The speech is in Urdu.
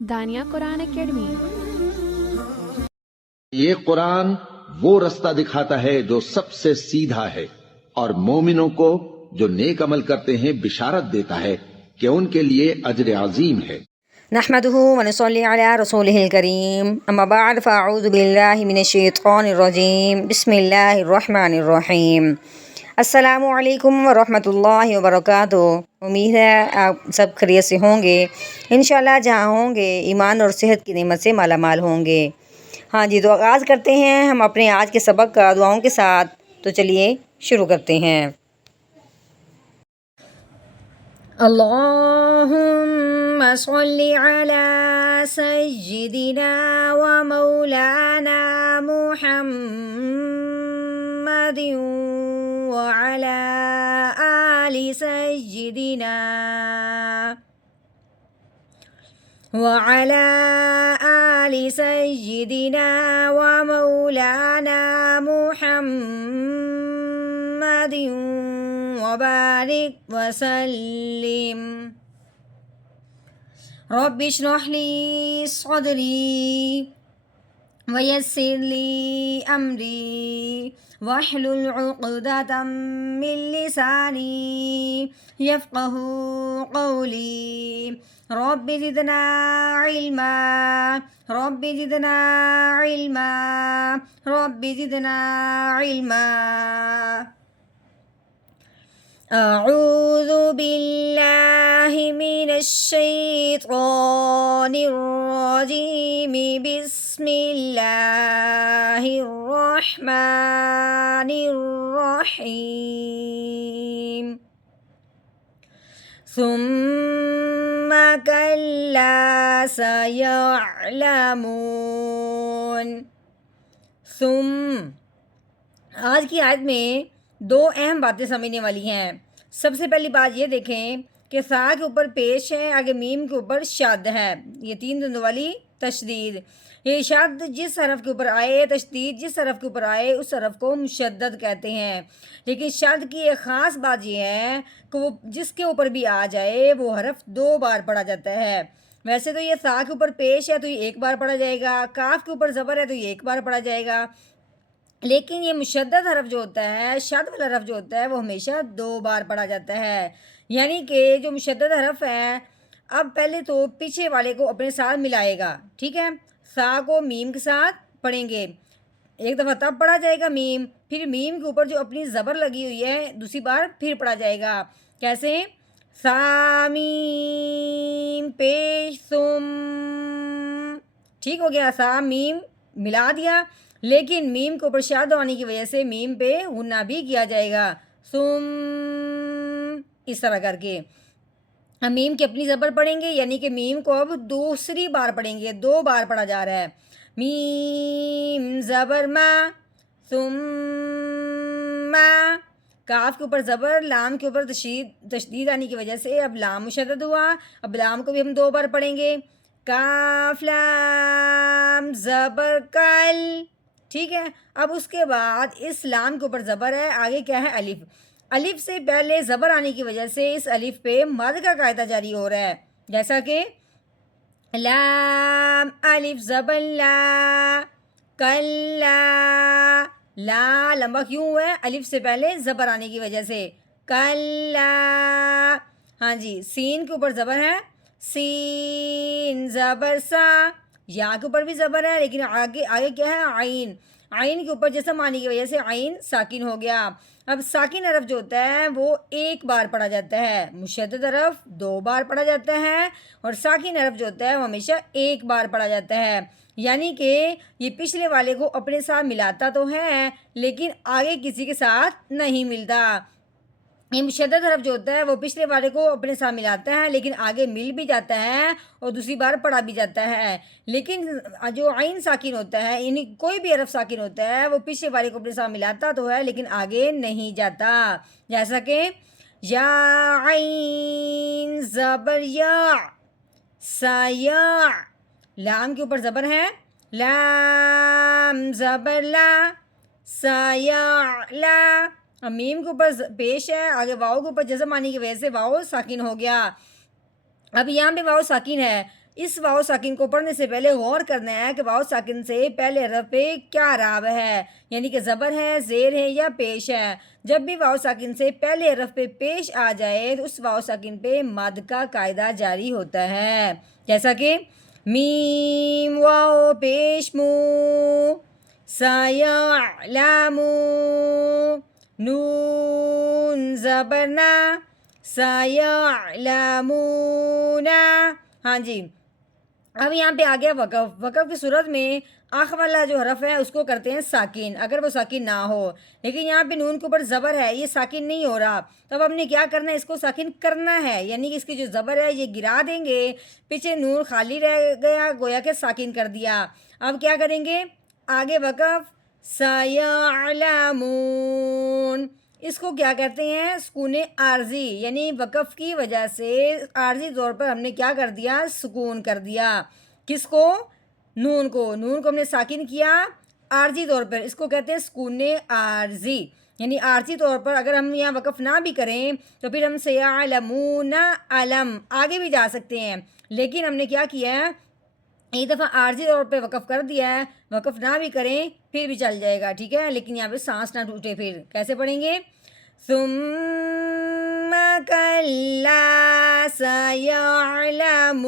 دانیہ قرآن اکیڈمی۔ یہ قرآن وہ رستہ دکھاتا ہے جو سب سے سیدھا ہے، اور مومنوں کو جو نیک عمل کرتے ہیں بشارت دیتا ہے کہ ان کے لیے اجر عظیم ہے۔ نحمده ونصلي على رسوله الكريم، اما بعد فاعوذ بالله من الشیطان الرجیم، بسم اللہ الرحمن الرحیم۔ السلام علیکم ورحمۃ اللہ وبرکاتہ۔ امید ہے آپ سب خیریت سے ہوں گے، انشاءاللہ جہاں ہوں گے ایمان اور صحت کی نعمت سے مالا مال ہوں گے۔ ہاں جی، تو آغاز کرتے ہیں ہم اپنے آج کے سبق کا دعاؤں کے ساتھ، تو چلیے شروع کرتے ہیں۔ اللہم صلی علی سیدنا و مولانا محمد وعلی آل سیدنا وعلى آل سيدنا ومولانا محمد وبارك وسلم۔ رب اشرح لي صدري ويسر لي أمري واحلل عقدة من لساني يفقه قولي۔ رب زدنا علما رب زدنا علما رب زدنا علما۔ اعوذ باللہ من الشیطان الرجیم، بسم اللہ الرحمن الرحیم۔ ثم کلا سیعلمون۔ آج کی آیت میں دو اہم باتیں سمجھنے والی ہیں۔ سب سے پہلی بات یہ دیکھیں کہ سا کے اوپر پیش ہے، آگے میم کے اوپر شد ہے، یہ تین دندوں والی تشدید۔ یہ شد جس حرف کے اوپر آئے، تشدید جس حرف کے اوپر آئے، اس حرف کو مشدد کہتے ہیں۔ لیکن شد کی ایک خاص بات یہ ہے کہ وہ جس کے اوپر بھی آ جائے وہ حرف دو بار پڑھا جاتا ہے۔ ویسے تو یہ سا کے اوپر پیش ہے تو یہ ایک بار پڑھا جائے گا، کاف کے اوپر زبر ہے تو یہ ایک بار پڑھا جائے گا، لیکن یہ مشدد حرف جو ہوتا ہے، شد والا حرف جو ہوتا ہے، وہ ہمیشہ دو بار پڑھا جاتا ہے۔ یعنی کہ جو مشدد حرف ہے، اب پہلے تو پیچھے والے کو اپنے ساتھ ملائے گا، ٹھیک ہے؟ سا کو میم کے ساتھ پڑھیں گے، ایک دفعہ تب پڑھا جائے گا میم، پھر میم کے اوپر جو اپنی زبر لگی ہوئی ہے دوسری بار پھر پڑھا جائے گا۔ کیسے؟ سا میم پیش ثم، ٹھیک ہو گیا، سا میم ملا دیا، لیکن میم کے اوپر شاد ہونے کی وجہ سے میم پہ غنہ بھی کیا جائے گا، ثم، اس طرح کر کے ہم میم کی اپنی زبر پڑھیں گے، یعنی کہ میم کو اب دوسری بار پڑھیں گے، دو بار پڑھا جا رہا ہے۔ میم زبر ما، ثم، کاف کے اوپر زبر، لام کے اوپر تشدید آنے کی وجہ سے اب لام مشدد ہوا، اب لام کو بھی ہم دو بار پڑھیں گے، کاف لام زبر کل، ٹھیک ہے؟ اب اس کے بعد اس لام کے اوپر زبر ہے، آگے کیا ہے؟ الف۔ الف سے پہلے زبر آنے کی وجہ سے اس الف پہ مد کا قاعدہ جاری ہو رہا ہے، جیسا کہ لام الف زبر لا، کلا، لا لمبا کیوں ہوا ہے؟ الف سے پہلے زبر آنے کی وجہ سے، کلا۔ ہاں جی، سین کے اوپر زبر ہے، سین زبر سا، یا کے اوپر بھی زبر ہے لیکن آگے کیا ہے؟ عین۔ عین کے اوپر جسم آنے کی وجہ سے عین ساکن ہو گیا۔ اب ساکن حرف جو ہوتا ہے وہ ایک بار پڑھا جاتا ہے، مشدد حرف دو بار پڑھا جاتا ہے، اور ساکن حرف جو ہوتا ہے وہ ہمیشہ ایک بار پڑھا جاتا ہے۔ یعنی کہ یہ پچھلے والے کو اپنے ساتھ ملاتا تو ہے لیکن آگے کسی کے ساتھ نہیں ملتا۔ یہ مشدد حرف جو ہوتا ہے وہ پچھلے والے کو اپنے ساتھ ملاتا ہے لیکن آگے مل بھی جاتا ہے اور دوسری بار پڑھا بھی جاتا ہے۔ لیکن جو عین ساکن ہوتا ہے، یعنی کوئی بھی حرف ساکن ہوتا ہے، وہ پچھلے والے کو اپنے ساتھ ملاتا تو ہے لیکن آگے نہیں جاتا، جیسا کہ یا عین زبر یا، سیا، لام کے اوپر زبر ہے، لام زبر لا، سیا لا، اب میم کے اوپر پیش ہے، آگے واؤ کے اوپر جزم آنے کی وجہ سے واؤ ساکن ہو گیا۔ اب یہاں پہ واؤ ساکن ہے، اس واؤ ساکن کو پڑھنے سے پہلے غور کرنا ہے کہ واؤ ساکن سے پہلے حرف پہ کیا اعراب ہے، یعنی کہ زبر ہے، زیر ہے یا پیش ہے۔ جب بھی واؤ ساکن سے پہلے حرف پہ پیش آ جائے تو اس واؤ ساکن پہ مد کا قاعدہ جاری ہوتا ہے، جیسا کہ میم واؤ پیش مو، سیعلم، نون زبرنا، سیعلمون۔ ہاں جی، اب یہاں پہ آ گیا وقف۔ وقف کی صورت میں آخر والا جو حرف ہے اس کو کرتے ہیں ساکن اگر وہ ساکن نہ ہو، لیکن یہاں پہ نون کے اوپر زبر ہے، یہ ساکن نہیں ہو رہا، تب ہم نے کیا کرنا ہے، اس کو ساکن کرنا ہے، یعنی کہ اس کی جو زبر ہے یہ گرا دیں گے، پیچھے نون خالی رہ گیا، گویا کہ ساکن کر دیا۔ اب کیا کریں گے، آگے وقف سیعلمون، اس کو کیا کہتے ہیں، سکون عارضی، یعنی وقف کی وجہ سے عارضی طور پر ہم نے کیا کر دیا، سکون کر دیا۔ کس کو، نون کو ہم نے ساکن کیا عارضی طور پر، اس کو کہتے ہیں سکون عارضی، یعنی عارضی طور پر اگر ہم یہاں وقف نہ بھی کریں تو پھر ہم سیعلمون علم آگے بھی جا سکتے ہیں، لیکن ہم نے کیا کیا ہے، ایک دفعہ عارضی طور پہ وقف کر دیا ہے، وقف نہ بھی کریں پھر بھی چل جائے گا، ٹھیک ہے، لیکن یہاں پہ سانس نہ ٹوٹے۔ پھر کیسے پڑھیں گے، ثم کلا سیعلمون،